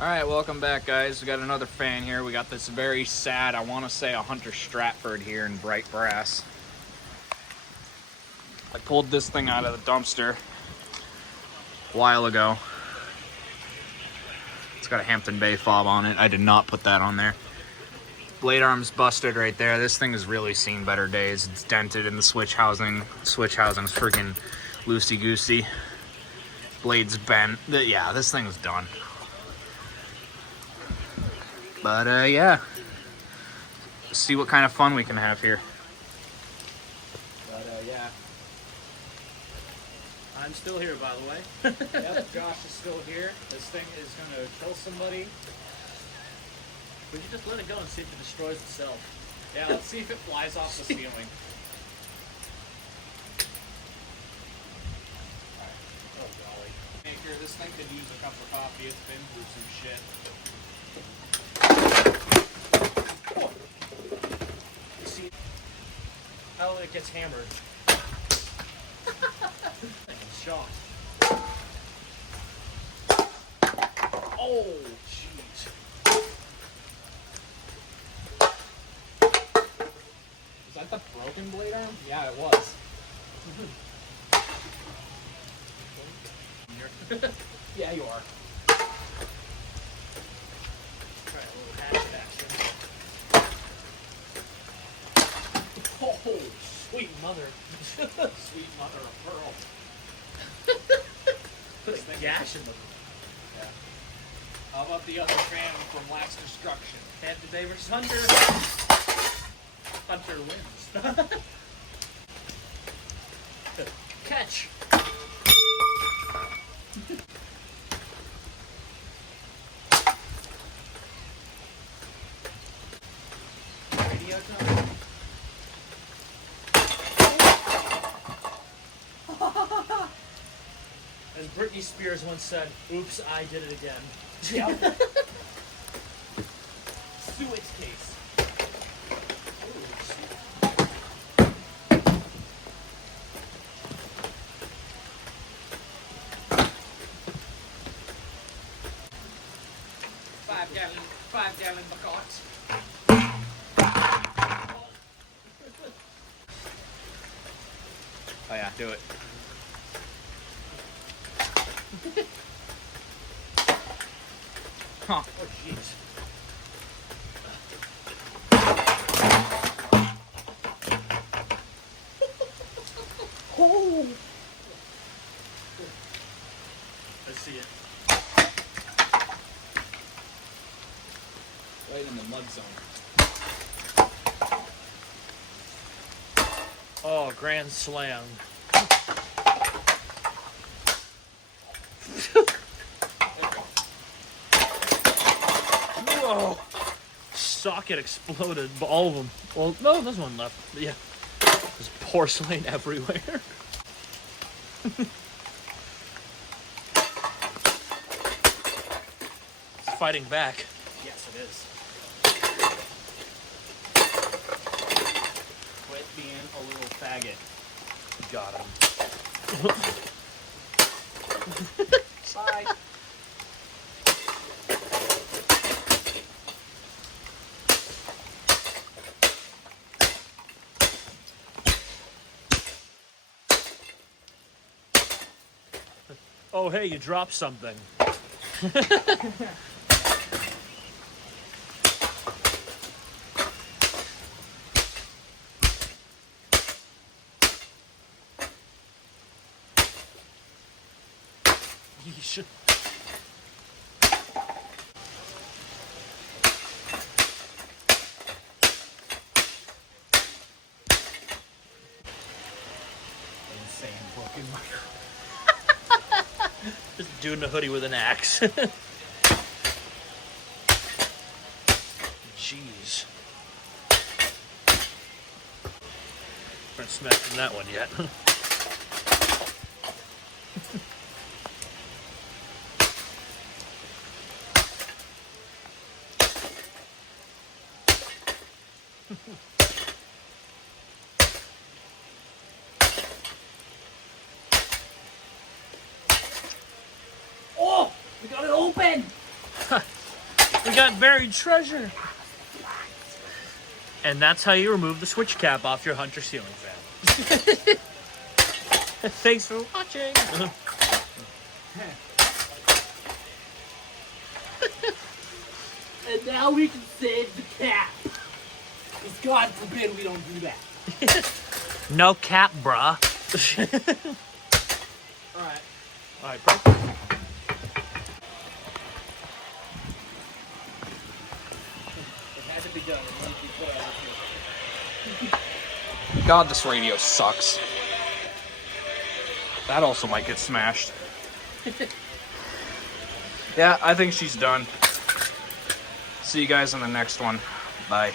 Alright, welcome back, guys. We got another fan here. We got this very sad, I want to say a Hunter Stratford here in bright brass. I pulled this thing out of the dumpster a while ago. It's got a Hampton Bay fob on it. I did not put that on there. Blade arm's busted right there. This thing has really seen better days. It's dented in the switch housing. Switch housing's freaking loosey-goosey. Blade's bent. Yeah, this thing's done. But yeah, see what kind of fun we can have here. But yeah, I'm still here, by the way. yep, Josh is still here. This thing is gonna kill somebody. We should just let it go and see if it destroys itself. Yeah, let's see if it flies off the ceiling. Alright. Oh golly. Maker, this thing could use a cup of coffee. It's been through some shit. How it gets hammered. I'm shocked. Oh, jeez. Is that the broken blade arm? Yeah, it was. Yeah, you are. Try a little hatchet action. Oh, sweet mother. Sweet mother of pearl. Put a gash in them. Yeah. How about the other fan from last destruction? Hampton Bay versus Hunter. Hunter wins. Catch. Radio time. As Britney Spears once said, "Oops, I did it again." Yep. Suet case. Five-gallon buckets. Oh yeah, do it. Huh. Oh, jeez. Oh! Let's see it. Right in the mud zone. Oh, grand slam. Whoa! Socket exploded, all of them. Well, no, there's one left. But yeah, there's porcelain everywhere. It's fighting back. Yes, it is. Quit being a little faggot. Got him. Bye. Oh, hey, you dropped something. Yeesh. Insane broken micro. Just dude in a hoodie with an axe. Jeez. Haven't smashed from that one yet. Oh! We got it open! We got buried treasure. And that's how you remove the switch cap off your Hunter ceiling fan. Thanks for watching. And now we can save the cap. Because God forbid we don't do that. No cap, bruh. Alright. Alright, perfect. It had to be done. It had to be put out of God, this radio sucks. That also might get smashed. Yeah, I think she's done. See you guys in the next one. Bye.